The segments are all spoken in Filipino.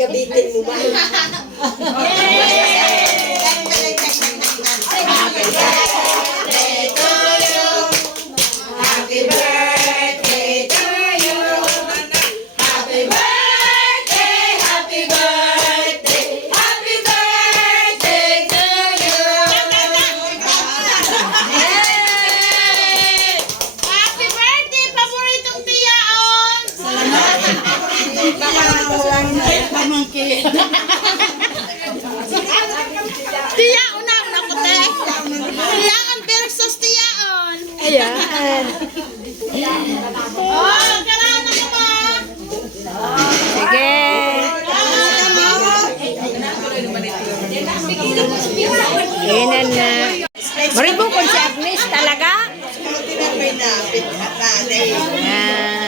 gabitin mo ba? Happy birthday to you. Happy birthday to you. Happy birthday, happy birthday, happy birthday to you. Happy birthday, paboritong tiyaon! Pamangkin. Tiyaon na ako te. Tiyaon versus tiyaon. Ayan. Oh, kailangan na ba? Sige. Inan na. Maribukon si Agnes talaga. Yan.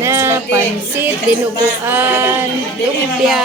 Na pansit, dinuguan, lumpia.